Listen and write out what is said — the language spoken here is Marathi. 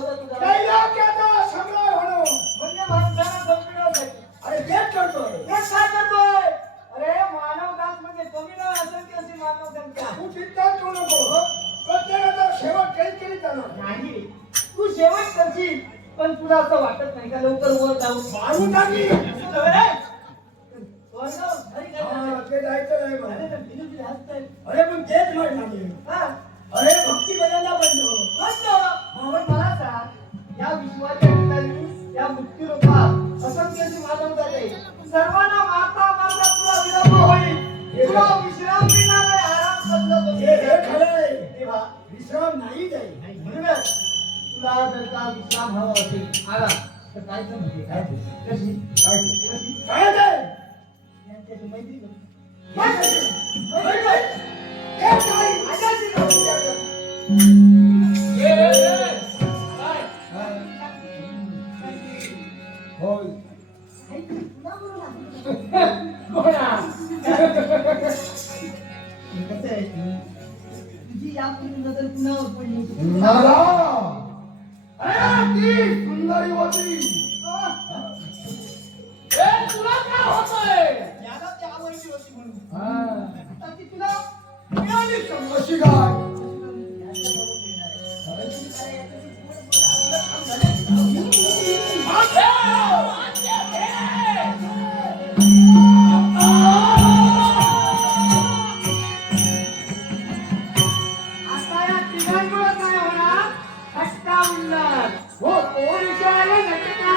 होता तुझा? दैलोक्याचा सम्राट होणं म्हणजे माणसाला संपविण्यासाठी. अरे तेच करतोय. तेच काय करतोय? अरे मानवदास म्हणजे कमी न असेल की अशी मानव संख्या. तू चिंता करू नको. प्रत्येकाचा शेवट केली जाणार नाही, तू शेवट करशील पण तुला असं वाटत नाही का लवकर वर जाऊन मारून टाकी. ते जायचं नाही मला. अरे पण तेच माहित नाही. अरे भक्ती बदलला बंद. मला सांग, या विश्वाच्या ठिकाणी या मुक्ती रूपात असंख्याची मानवता आहे. सर्वांना मारता मारता तुला विलंब होईल. तुला विश्राम मिळणार नाही, आराम करतो. हे खरंय. तेव्हा विश्राम नाही जाईल. म्हणूनच तुला जर का विश्राम हवा असेल आराम तर काय म्हणते काय कशी काय काय यांच्याशी मैत्री कर. तुझी यापूर्वी नजर कुणावर पडली? सुंदरी होती. तुला काय होतंय? याला ते आवडली होती म्हणून. आता ती तुला मिळाली कशी काय आता या तिघांमुळे काय होणार? हट्टा उडणार. हो, पोरीच्या आले घटना